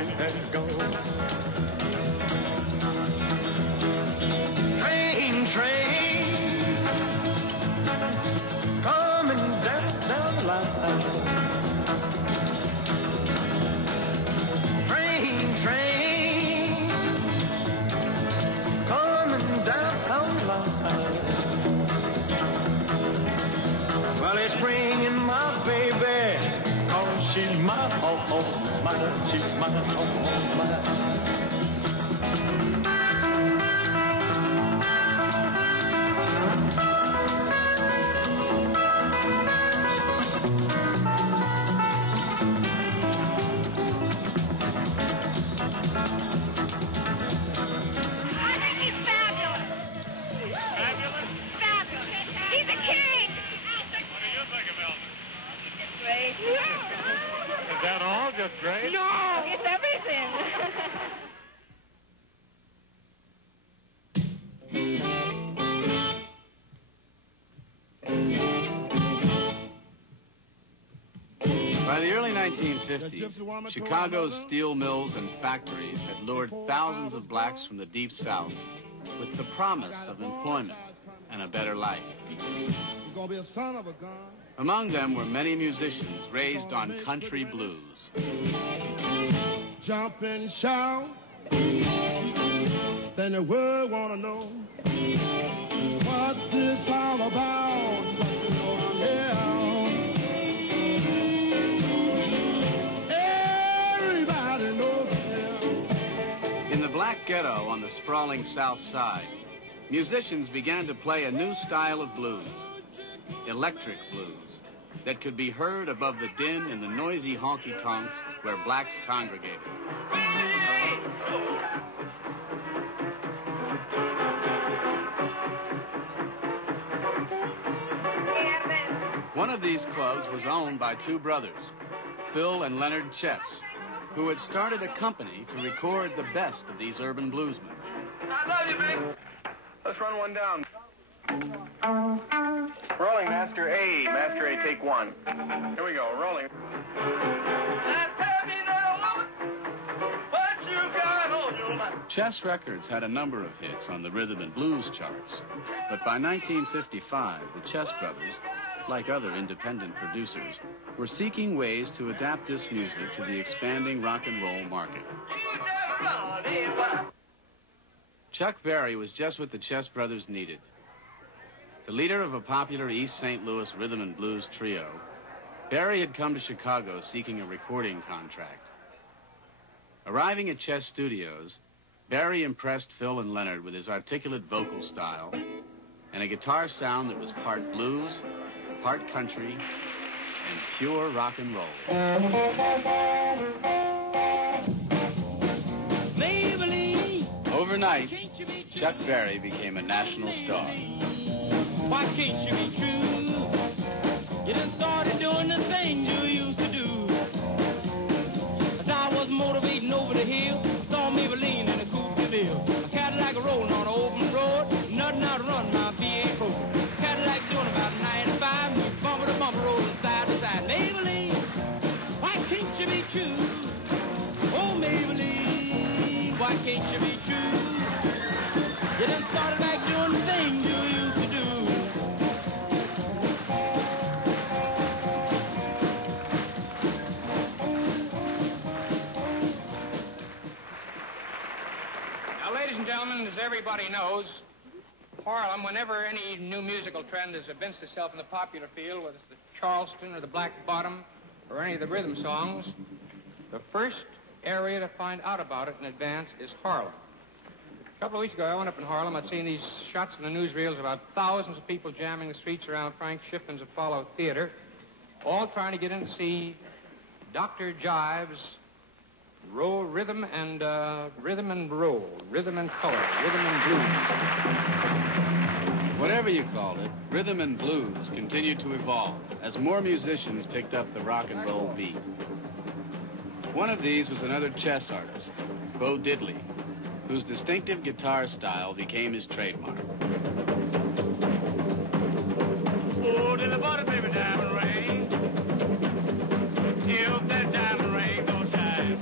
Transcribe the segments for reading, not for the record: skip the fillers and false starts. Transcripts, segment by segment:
walking and go. Train, train, coming down the line. Train, train, coming down the line. Well, it's bringing my baby, 'cause she's mine, oh, mine, she's mine, oh, mine. Is that all? Just great? No, it's everything. By the early 1950s, Chicago's steel mills and factories had lured thousands of blacks from the Deep South with the promise of employment and a better life. You're gonna be a son of a gun. Among them were many musicians raised on country blues. Jump and shout, then the world wanna know what this all about. But you know I'm here. Everybody knows I'm here. In the black ghetto on the sprawling South Side, musicians began to play a new style of blues, electric blues, that could be heard above the din and the noisy honky-tonks where blacks congregated. One of these clubs was owned by two brothers, Phil and Leonard Chess, who had started a company to record the best of these urban bluesmen. I love you, baby. Let's run one down. Rolling, Master A. Master A, take one. Here we go, rolling. Chess Records had a number of hits on the rhythm and blues charts, but by 1955, the Chess brothers, like other independent producers, were seeking ways to adapt this music to the expanding rock and roll market. Chuck Berry was just what the Chess brothers needed. The leader of a popular East St. Louis rhythm and blues trio, Berry had come to Chicago seeking a recording contract. Arriving at Chess Studios, Berry impressed Phil and Leonard with his articulate vocal style and a guitar sound that was part blues, part country, and pure rock and roll. Overnight, Chuck Berry became a national star. Why can't you be true? You done started doing the things you used to do. As I was motivating over the hill, I saw Maybelline in a coupe de ville. A Cadillac rolling on an open road, nothing out to run my V8 broken. Cadillac doing about 95, we bumper to bumper rolling side to side. Maybelline, why can't you be true? Oh, Maybelline, why can't you be true? You done started back doing the things you used to do. Ladies and gentlemen, as everybody knows, Harlem, whenever any new musical trend has evinced itself in the popular field, whether it's the Charleston or the Black Bottom or any of the rhythm songs, the first area to find out about it in advance is Harlem. A couple of weeks ago, I went up in Harlem. I'd seen these shots in the newsreels about thousands of people jamming the streets around Frank Shifton's Apollo Theater, all trying to get in to see Dr. Jive's rhythm and roll, rhythm and color, rhythm and blues. Whatever you called it, rhythm and blues continued to evolve as more musicians picked up the rock and roll beat. One of these was another Chess artist, Bo Diddley, whose distinctive guitar style became his trademark. Oh, did the body baby diamond ring? If that diamond ring don't shine.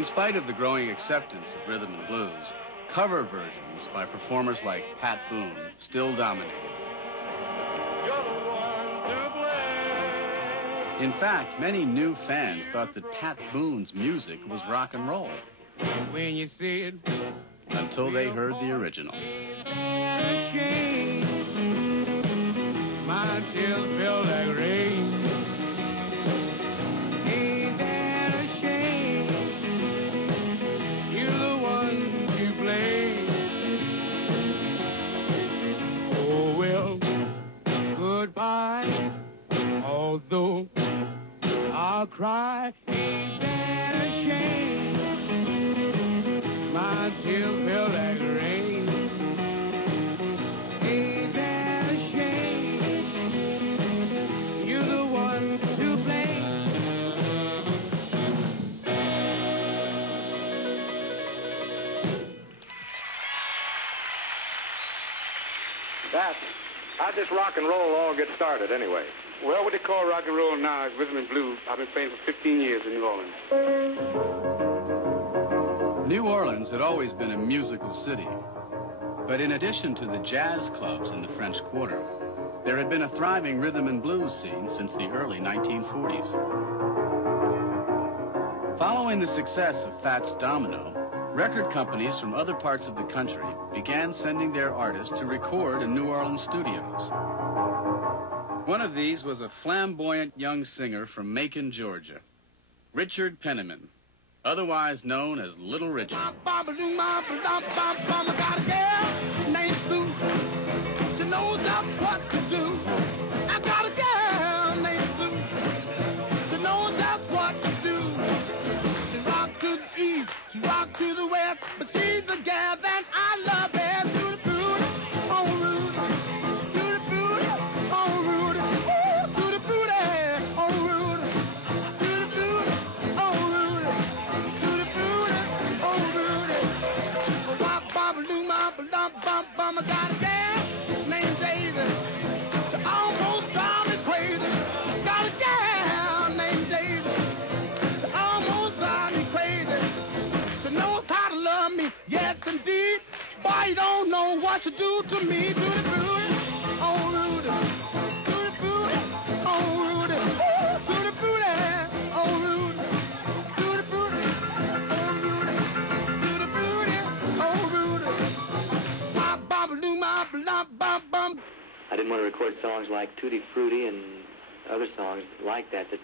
In spite of the growing acceptance of rhythm and blues, cover versions by performers like Pat Boone still dominated. In fact, many new fans thought that Pat Boone's music was rock and roll. When you see it, until they heard the original. My tears feel like rain. Ain't that a shame? You're the one to blame. Oh well, goodbye. Although I'll cry, ain't that a shame? My tears feel like rain. Ain't that a shame? You're the one to blame. That, how'd this rock and roll all get started anyway? Well, what they call rock and roll now is rhythm and blues. I've been playing for 15 years in New Orleans. New Orleans had always been a musical city. But in addition to the jazz clubs in the French Quarter, there had been a thriving rhythm and blues scene since the early 1940s. Following the success of Fats Domino, record companies from other parts of the country began sending their artists to record in New Orleans studios. One of these was a flamboyant young singer from Macon, Georgia, Richard Penniman, otherwise known as Little Richard. I got a girl named Sue. She knows just what to do. I got a girl named Sue. She knows just what to do. She rock to the east, she rock to the west, but she's the gal that I love best. To the booty, on Rudy. To the booty, on Rudy. Ooh, to the booty, on Rudy. To the booty, on Rudy. To the booty, on Rudy. Bop, bop, doo, bop, bop, bop, bop. I got a gal named Daisy. She almost drives me crazy. Got a gal named Daisy. She almost drives me crazy. She knows how to love me, yes indeed. Boy, you don't know what she do to me. To the booty, on Rudy. To the booty, on Rudy. Ooh, to the booty, on Rudy. To the booty, on Rudy. To the booty, on Rudy. Bop, bop, doo, bop, bop, bop, bop. I didn't want to record songs like Tutti Frutti and other songs like that that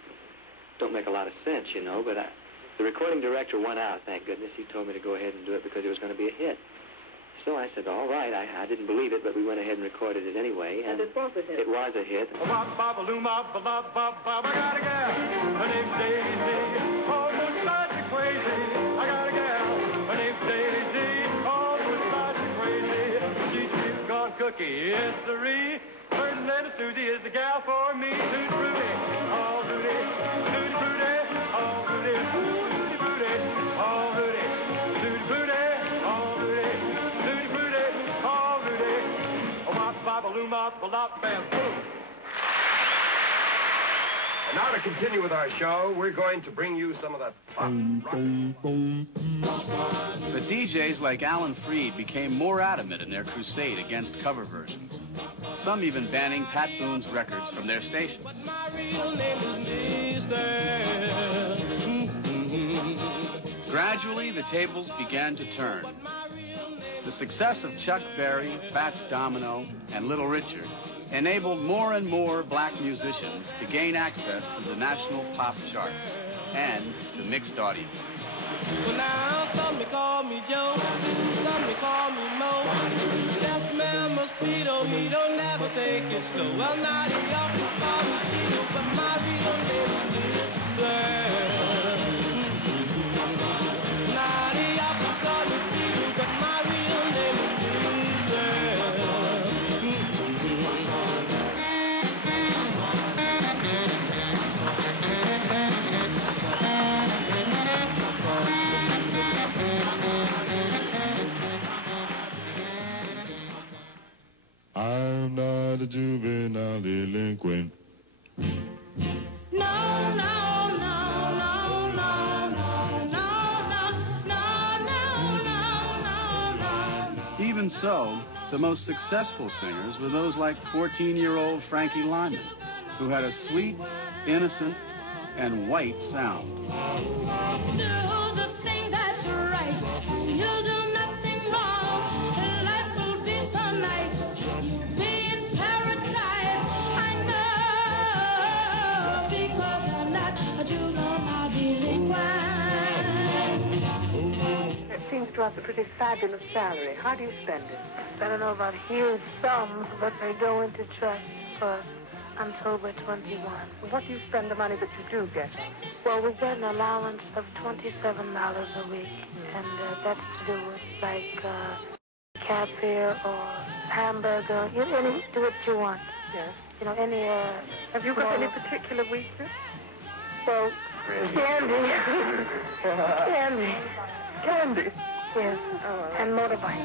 don't make a lot of sense, you know, but the recording director went out, thank goodness. He told me to go ahead and do it because it was going to be a hit. So I said, all right. I didn't believe it, but we went ahead and recorded it anyway. And it was a hit. It was a hit. Bop, bop, loom, bop, bop, bop, bop. I got a gal, her name's Daisy. Almost drives me crazy. I got a gal, her name's Daisy. Almost drives me crazy. She's a real gone cookie, yes sirree. Her little Susie is the gal for me. Tutti Frutti, all Rudy. Tutti Frutti, all Rudy. Tutti Frutti, all Rudy. Tutti Frutti, all Rudy. Tutti Frutti, all Rudy. Oh, bop, bop, loom, bop, bop, bam, boom. And now to continue with our show, we're going to bring you some of the top rock. But DJs like Alan Freed became more adamant in their crusade against cover versions, some even banning Pat Boone's records from their stations. My real name is Mr. Gradually, the tables began to turn. The success of Chuck Berry, Fats Domino, and Little Richard enabled more and more black musicians to gain access to the national pop charts and to mixed audiences. Well, now some may call me Joe, some may call me Mo. Yes, man, Mosquito, he don't never take it slow. Well, now he up to call me Tito, but my real name is Blair. Now he up to call me Tito, but my real name is Blair. I'm not a juvenile delinquent. No, no, no, no, no, no, no, no. even so, the most successful singers were those like 14-year-old Frankie Lyman, who had a sweet, innocent, and white sound. Do the thing that's right, and you'll do nothing wrong. Life will be so nice. You'll be in paradise. I know, because I'm not a juvenile delinquent. It seems to us a pretty fabulous salary. How do you spend it? I don't know about huge sums, but they go into trust for until we're 21. What do you spend the money that you do get? Well, we get an allowance of $27 a week, and that's to do with like cab fare or hamburger. Any, do what you want. Yes. You know, any. Have you got any particular weakness? Well, candy. Candy. Candy. Yes. Oh, and motorbike.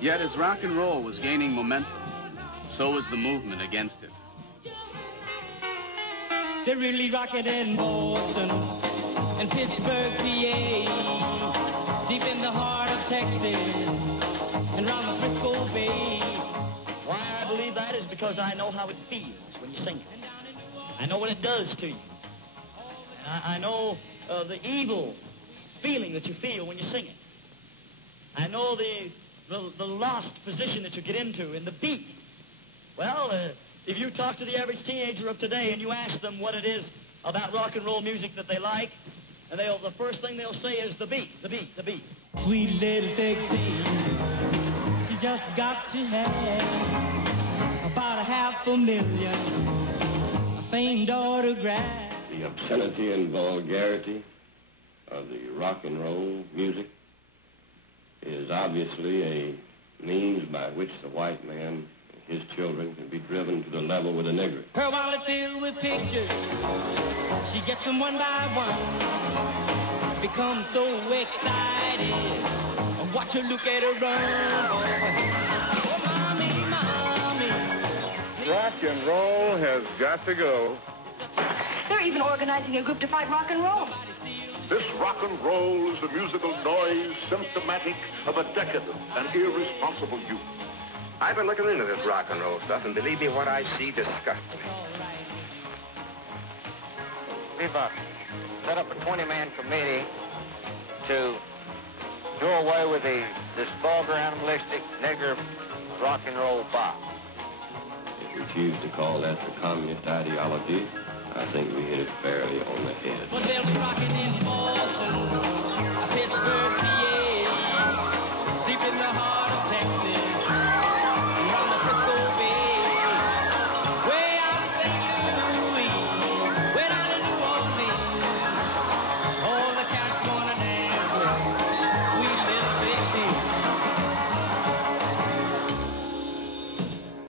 Yet as rock and roll was gaining momentum, so was the movement against it. They're really rocking in Boston and Pittsburgh, PA, deep in the heart of Texas and round the Frisco Bay. Why I believe that is because I know how it feels when you sing it. I know what it does to you. And I know the evil feeling that you feel when you sing it. I know the lost position that you get into in the beat. Well, if you talk to the average teenager of today and you ask them what it is about rock and roll music that they like, and the first thing they'll say is the beat, the beat, the beat. Sweet little sexy, she just got to have about $500,000, a famed autograph. The obscenity and vulgarity of the rock and roll music is obviously a means by which the white man and his children can be driven to the level with a nigger. Her wallet filled with pictures, she gets them one by one, becomes so excited, watch her look at her run. Oh, mommy, mommy. Rock and roll has got to go. They're even organizing a group to fight rock and roll. This rock and roll is a musical noise symptomatic of a decadent and irresponsible youth. I've been looking into this rock and roll stuff, and believe me, what I see disgusts me. We've set up a 20-man committee to do away with this vulgar, animalistic, nigger rock and roll pop. If we choose to call that the communist ideology, I think we hit it fairly on the head. Well, they'll be rocking in Boston, Pittsburgh,